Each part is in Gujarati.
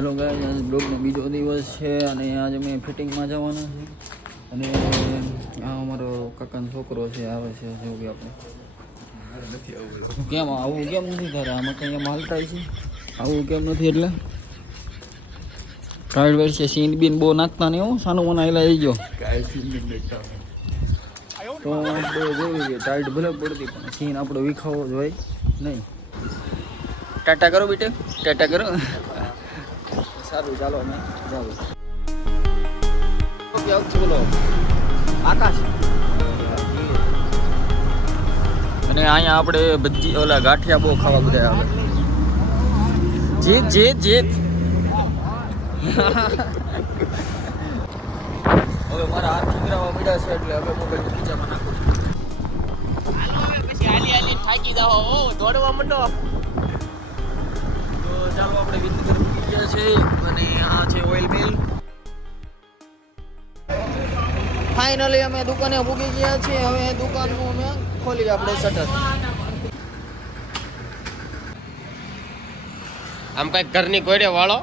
હેલો ગાઈસ, આજ બ્લોગનો બીજો દિવસ છે અને આજે અમે ફિટિંગમાં જવાના છે અને આ અમારો કાકાનો છોકરો છે, આવે છે જોવી આપણે. કેમ આવું કેમ નથી કરે? આમાં કંઈ એમ હાલતા છે આવું કેમ નથી? એટલે ટાઈડ વેર છે, સીન બીન બહુ નાખતા નહીં. હું સાનું મને હાલા આવી ગયો તો આપણે જોયું કે ટાઈટ ભલે પડતી પણ સીન આપણો વિખાવો જ હોય નહીં. ટાટા કરો બેટે, ટાટા કરો. સારું, ચાલો અમે જાવ. બોલો આકાશ. અને અહીંયા આપણે ભજી ઓલા ગાંઠિયા બહુ ખાવા બધા આવે. જીત જીત જીત. હવે મારા હાથ ખીગરાવા મળ્યા છે એટલે હવે મોબાઈલ બીજામાં નાખું. પછી હાલી હાલી થાકી જાઓ, દોડવા માંડો. તો ચાલો આપણે વિંદગર મૂકી ગયા છે અને આ છે ઓઇલ મિલ. ફાઇનલી અમે દુકાને મૂકી ગયા છીએ. હવે દુકાનનું અમે ખોલી આપણે શટર. આમ કઈક ઘરની કોડે વાળો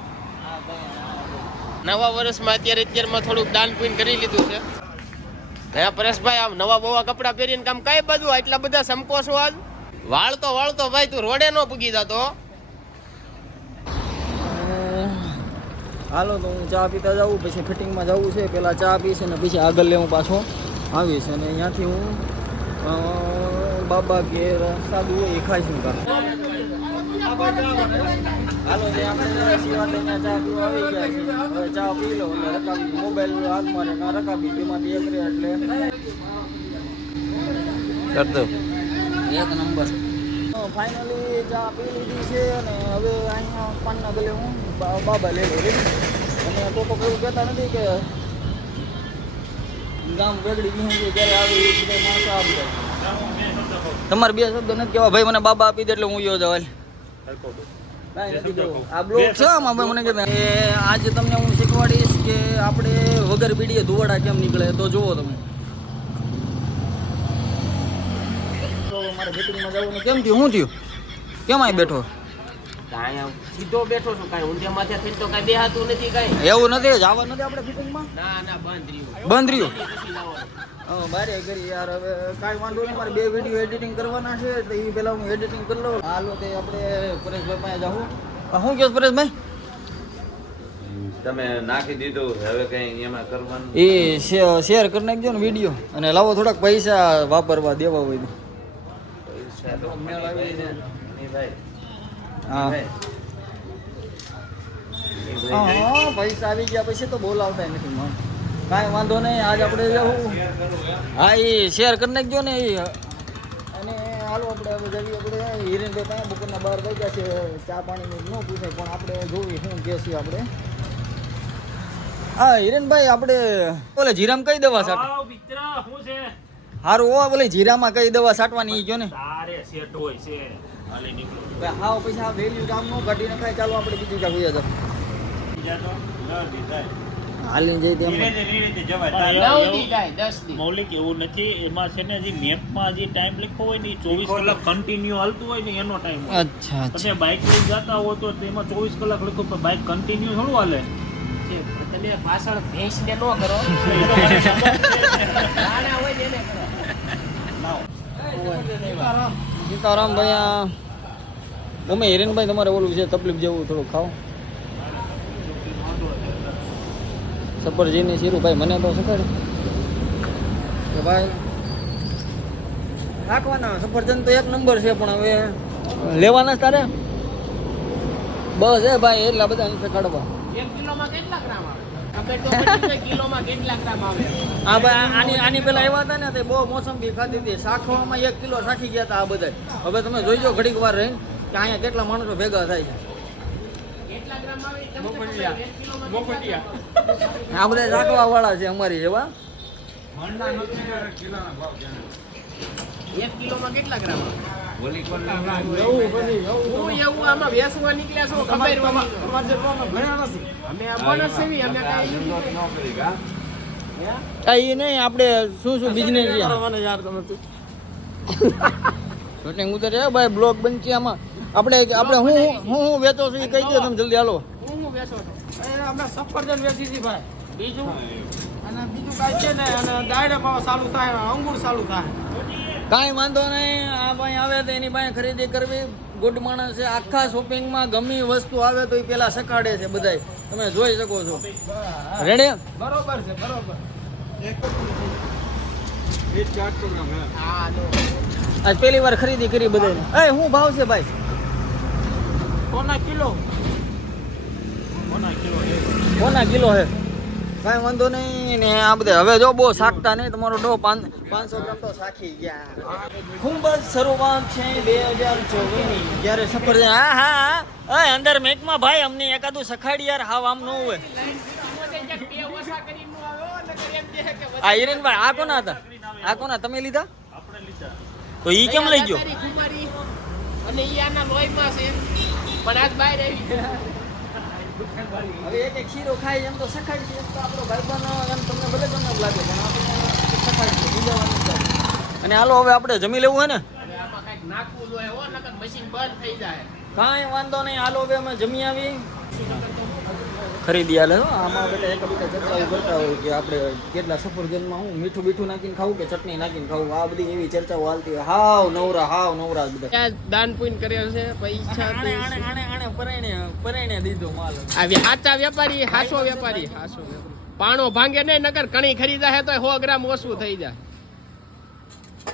નવા વર્ષમાં અત્યારમાં થોડુંક દાન પુણ્ય કરી લીધું છે. હે પરેશભાઈ, આમ નવા બોવા કપડા પહેરીને કામ કઈ બાજુ એટલા બધા સંકોચો? આજ વાળતો ભાઈ તું રોડે નો પૂગી જતો. હાલો તો હું ચા પીતા જાઉં, પછી ફિટિંગમાં જવું છે. પહેલાં ચા પીશ અને પછી આગળ લેવું પાછો આવીશ અને અહીંયાથી હું બાબા કે સાદું હોય એ ખાઈશું. હાલો જે આપણે સિવાય ત્યાં ચા પીવા આવી ગયા છે. હવે ચા પી લો એટલે રકાબી મોબાઈલ હાથમાં ને રકાબી બેમાંથી એક રહે એટલે કર દો એક નંબર. ફાઇનલી ચા પી લીધી છે અને હવે અહીંયા પાનના ગલે હું બાબા લઈ લો રેડી. અને લોકો એવું કહેતા નથી કે ગામ વેગડી ગયું છે જ્યારે આવી એ બધા માણસો આવી જાય. તમારે બે શબ્દ નથી કહેવા ભાઈ, મને બાબા આપી દે એટલે હું યો જવાય. આ બ્લોગ છે આમાં મને કહેતા આજે તમને હું શીખવાડીશ કે આપણે વગર બીડીએ ધુવાડા કેમ નીકળે. તો જુઓ તમે. મારે ફિટિંગમાં જવું કેમ થયું? શું થયું? કેમ અહીં બેઠો? સીધો બેઠો છું, કાંઈ ઊંધે માથે થઈ તો કાંઈ દેખાતું નથી. કાંઈ એવું નથી, જવા નથી આપણે ફિટિંગમાં. ના બંધ રહ્યું. બંધ રહ્યું. બારે કરી યાર. હવે કાંઈ વાંધો નહીં, મારે બે વિડીયો એડિટિંગ કરવાના છે એટલે એ પહેલાં હું એડિટિંગ કરી લઉં. હાલો તે આપણે પરેશભાઈ પાસે જાઉં. શું કહો પરેશભાઈ? તમે નાખી દીધું, હવે કઈ એમાં કરવાનું એ શેર કરી નાખજો ને વિડીયો અને લાવો થોડાક પૈસા વાપરવા દેવા હોય તો. પૈસા તો મેળ આવી ને ભાઈ. હા હા, પૈસા આવી ગયા પછી તો બોલાવતા નથી મને. કાંઈ વાંધો નહીં, આજ આપણે જવું. હા એ શેર કરી નાખજો ને એ. અને હાલો આપણે હવે જઈએ. આપણે હિરેનભાઈ પાસે બપોરના 12 વાગ્યા છે. ચા પાણીનું ન પૂછાય પણ આપણે જોવી શું કહે છે આપણે. હા હિરેનભાઈ, આપણે બોલે જીરામ કઈ દવા સાટે સારું હો? બોલે જીરામાં કઈ દવા સાટવાની ગયો ને? હા પછી આ વેલ્યુ કામ નો કાઢી નખાય. ચાલો આપણે બીજું ક્યાં ગયા હતા હાલી જઈ તેમ મૌલિક એવું નથી. એમાં છે ને હજી મેપમાં જે ટાઈમ લખ્યો હોય ને 24 કલાક કન્ટિન્યુ હાલતું હોય ને એનો ટાઈમ હોય. અચ્છા તમે બાઇક લઈને જતા હો તો તેમાં 24 કલાક લખ્યું પણ બાઇક કન્ટિન્યુ થોડું હાલે. તમે પાછળ ભેંસને ન કરો. નાના હોય ને એને કરો. સીતારામ ભાઈ. અમે હિરેનભાઈ તમારે ઓલું છે તકલીફ જેવું થોડું ખાઓ. સફરજીની શીરું ભાઈ મને તો શીખવાડે કે ભાઈ રાખવાના. સફરજન તો એક નંબર છે પણ હવે લેવાના જ તારે બસ એ ભાઈ એટલા બધા નથી કાઢવા. 1 કિલોમાં કેટલા ગ્રામ આવે? ટમેટો કિલોમાં કેટલા ગ્રામ આવે? હા ભાઈ, આની પેલા આવ્યા હતા ને તે બહુ મોસંબી ખાધી હતી. શાખવામાં 1 કિલો શાખી ગયા હતા આ બધા. હવે તમે જોઈજો ઘડીક વાર રહીને કે અહીંયા કેટલા માણસો ભેગા થાય છે. કેટલા ગ્રામ આવે? 1 કિલોમાં આ બધા રાખવા વાળા છે અમારી જેવા. 1 કિલોમાં કેટલા ગ્રામ આવે? બોલી હું એવું આમાં વેસવા નીકળ્યા છો ખબર અમે આ બોનસ સેવી અમે કાઈ કઈ નહીં, આપણે શું બિઝનેસ છે યાર. તમે શૂટિંગ ઉતરે ભાઈ, બ્લોગ બનશે આમાં. આપણે હું વેચો છું એ કહી દો તમે જલ્દી. હાલો હું શું વેચો છો? અમે સફરજન વેચી હતી ભાઈ. બીજું અને બીજું કાંઈ છે ને, અને દાયડા ભાવ ચાલુ થાય, અંગુર ચાલુ થાય. કાંઈ વાંધો નહીં. આ ભાઈ આવે તો એની પાસે ખરીદી કરવી. ગુડ માણસ છે. આખા શોપિંગમાં ગમે વસ્તુ આવે તો એ પેલા સકાડે છે બધાય. તમે જોઈ શકો છો. રેડી? બરોબર છે, બરોબર. હા નો આજ પહેલી વાર ખરીદી કરી બધાને. એ શું ભાવ છે ભાઈ? કોના કિલો? કોના કિલો હે? કાંઈ વાંધો નહીં ને. આ બધા હવે જો બહુ શાકતા નહીં. તમારો ડો 500 ગ્રામ તો શાખી ગયા. ખૂબ જ શરૂઆત છે 2024 ની. જ્યારે સફરજન હા હા હા અંદર મેકમાં ભાઈ અમને એકાદું સખાડી યાર. હાવ આમ ન હોય. આ હિરેનભાઈ આ કોના હતા? આ કોના તમે લીધા? આપણે લીધા. તો ઈ કેમ લઈ ગયો? કુમારી અને ઈ આના લોહીમાં છે પણ આજ બહાર આવી હવે એક એક શીરો ખાય એમ તો સખાડી છે. તો આપણો ભાઈબંધ એમ તમને ભલે ગમે એમ લાગે પણ આપણે સખાડી છે. બીજાવાનું છે. અને હાલો હવે આપણે જમી લેવું હે ને? હવે આમાં કંઈક નાખવું જોઈએ હો નકર મશીન બંધ થઈ જાય. કાંઈ વાંધો નહીં. હાલો હવે અમે જમી આવી. ખરીદી હાલે હો. આમાં બેટા એક બીજા ચર્ચાઓ કરતા હોય કે આપણે કેટલા સફરજનમાં હું મીઠું બીઠું નાખીને ખાવું કે ચટણી નાખીને ખાવું. આ બધી એવી ચર્ચાઓ હાલતી હોય. હાવ નવરા બધા. ત્યાં દાન પુણ્ય કર્યો છે પૈસા આણે પરણે દીધો માલ. આ સાચા વેપારી હાસો વેપારી પાણો ભાંગે નહીં નકર કણી ખરીદા હે તો 100 ગ્રામ ઓછું થઈ જાય.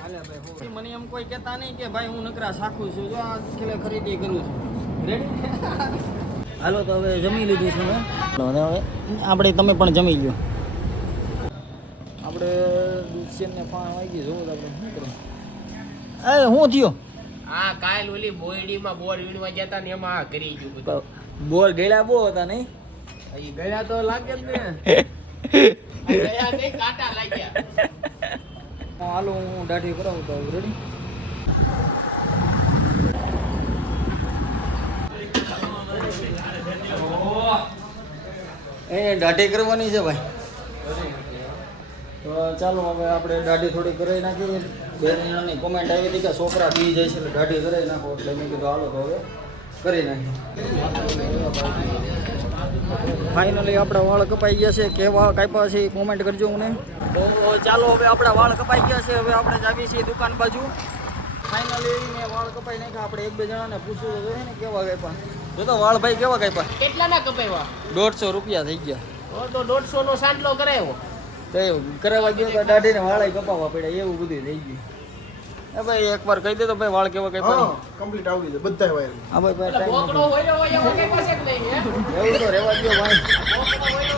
હાલે ભાઈ મને એમ કોઈ કહેતા નહીં કે ભાઈ હું નકરા સાખું છું. જો આ ખેલે ખરીદી કરું છું. રેડી? હાલો તો હવે જમી લીધું છે હવે. હવે આપણે તમે પણ જમી ગયો. આપણે દુષ્યને 5 વાગી જોવું આપણે શું કરું. એ શું થયો? આ કાલ ઓલી બોયડીમાં બોર વીણવા ગયા તા ને એમાં આ કરી ગયું બધું. બોર ગેડા બહુ હતા નહીં? ઈ ગયા તો લાગે જ ને ગયા નહીં કાંટા લાગ્યા. હાલો હું દાઢી કરાવું તો રેડી. એ દાઢી કરવાની છે ભાઈ. તો ચાલો હવે આપણે દાઢી થોડી કરાવી નાખીએ. બે જણાની કોમેન્ટ આવી હતી કે છોકરા બી જાય છે એટલે દાઢી કરાવી નાખો. એટલે મેં કીધું હાલો તો હવે કરી નાખીએ. ફાઇનલી આપણા વાળ કપાઈ ગયા છે. કેવા કાપ્યા છે એ કોમેન્ટ કરજો મને. તો ચાલો હવે આપણા વાળ કપાઈ ગયા છે. હવે આપણે જ આવીએ છીએ દુકાન બાજુ. ફાઇનલી મેં વાળ કપાઈ નાખ્યા. આપણે એક બે જણાને પૂછવું તો ને કેવા કાપ્યા. જો તો વાળ ભાઈ કેવા કાપ્યા? કેટલાના કપાવ્યા? 150 રૂપિયા થઈ ગયા. તો 150 નો સાંડલો કરાયો. તો કરાવવા ગયો તો દાઢીને વાળા કપાવવા પડ્યા. એવું બધું થઈ ગયું. એ ભાઈ એકવાર કહી દે તો ભાઈ વાળ કેવા કાપ્યા. કમ્પ્લીટ આવડી જાય બધા વાયર. હા ભાઈ ટાઈમ બોકડો હોય એવો કઈ પાસે જ નહીં હે. એવું તો રહેવા દો ભાઈ.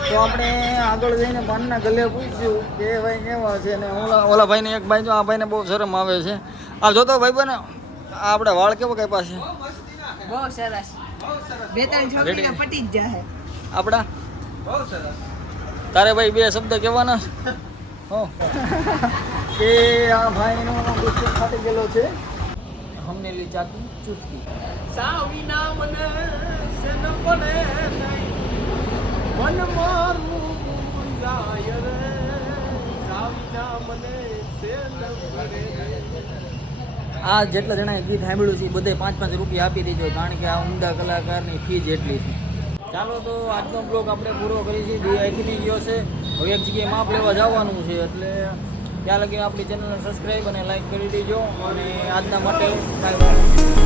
તો આપણે આગળ જઈને પાનના ગલે પૂછ્યું કે ભાઈ કેવા છે. ને ઓલા ભાઈને એક ભાઈ જો આ ભાઈને બહુ શરમ આવે છે. આ જોતો ભાઈ બને આપણે વાળ કેવા કાપ્યા છે. બહુ સરસ. બે ત્રણ છોકરીને પટી જ જાય. આપણા તારે ભાઈ બે શબ્દ કહેવાના હો કે આ ભાઈનો ગુસ્સો ફાટી ગયેલો છે. હમને લી ચાકી ચૂસકી સાવીના મને સન પડે નહીં મન મારું મુંજાય રે સાવીના મને સન પડે નહીં. આ જેટલા જણાએ ગીત સાંભળ્યું છે એ બધે 5-5 રૂપિયા આપી દેજો. કારણ કે આ ઉમદા કલાકારની ફી જેટલી છે. ચાલો તો આજનો બ્લોગ આપણે પૂરો કરી છે. જે અહીંથી ગયો છે હવે એક જગ્યાએ માપ લેવા જવાનું છે. એટલે ત્યાં લગી આપણી ચેનલને સબસ્ક્રાઈબ અને લાઈક કરી દેજો. અને આજના માટે બાય બાય.